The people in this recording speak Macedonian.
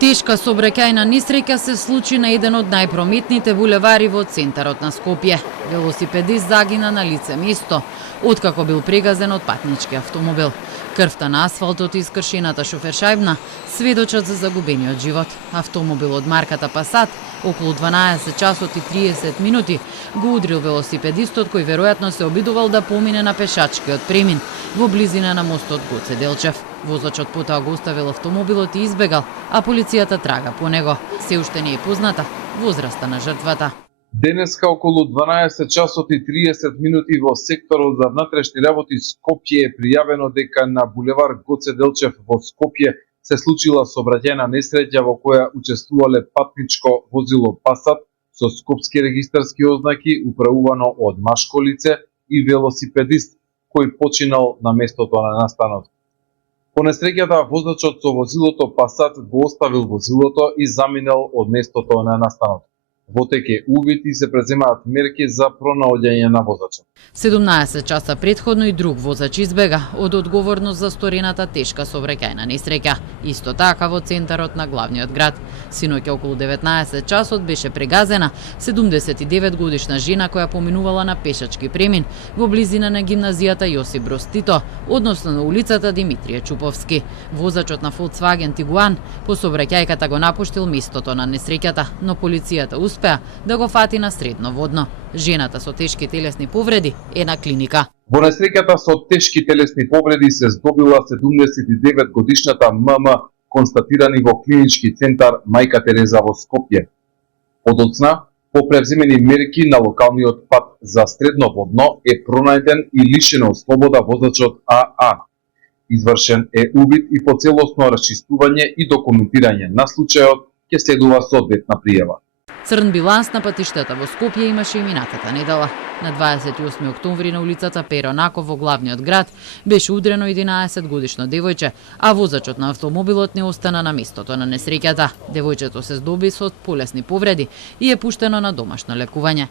Тешка сообраќајна несреќа се случи на еден од најпрометните булевари во центарот на Скопје. Велосипедист загина на лице место, откако бил прегазен од патнички автомобил. Крвта на асфалтот и искршената шофершајбна сведочат за загубениот живот. Автомобил од марката Passat околу 12 часот и 30 минути го удрил велосипедистот кој веројатно се обидувал да помине на пешачкиот премин во близина на мостот Гоце Делчев. Возачот потоа го оставил автомобилот и избегал, а полицијата трага по него. Се уште не е позната возраста на жртвата. Денеска околу 12 часот и 30 минути во секторот за внатрешни работи Скопје е пријавено дека на булевар Гоце Делчев во Скопје се случила сообраќајна несреќа во која учествувале патничко возило Passat со скопски регистарски ознаки управувано од машко лице и велосипедист кој починал на местото на настанот. По несреќата возачот со возилото Passat го оставил возилото и заминал од местото на настанот. Во тек е увид и се преземаат мерки за пронаоѓање на возачот. 17 часа претходно и друг возач избега од одговорност за сторената тешка сообраќајна несреќа, исто така во центарот на главниот град. Синоќа околу 19 часот беше прегазена 79 годишна жена која поминувала на пешачки премин во близина на гимназијата Јосип Броз Тито, односно на улицата Димитрije Чуповски. Возачот на Volkswagen Tiguan по сообраќајката го напуштил местото на несреќата, но полицијата успеа да го фати на средно водно. Жената со тешки телесни повреди е на клиника. Во несреќата со тешки телесни повреди се здобила 79 годишната ММ, констатирани во клинички центар Мајка Тереза во Скопје. Подоцна, по превземени мерки на локалниот пат за средно водно е пронајден и лишен од слобода возачот АА. Извршен е увид и по целосно расчистување и документирање на случајот ќе следува соодветна пријава. Црн биланс на патиштата во Скопје имаше и минатата недела. На 28 октомври на улицата Перо Наков во главниот град беше удрено 11 годишно девојче, а возачот на автомобилот не остана на местото на несреќата. Девојчето се здоби со полесни повреди и е пуштено на домашно лекување.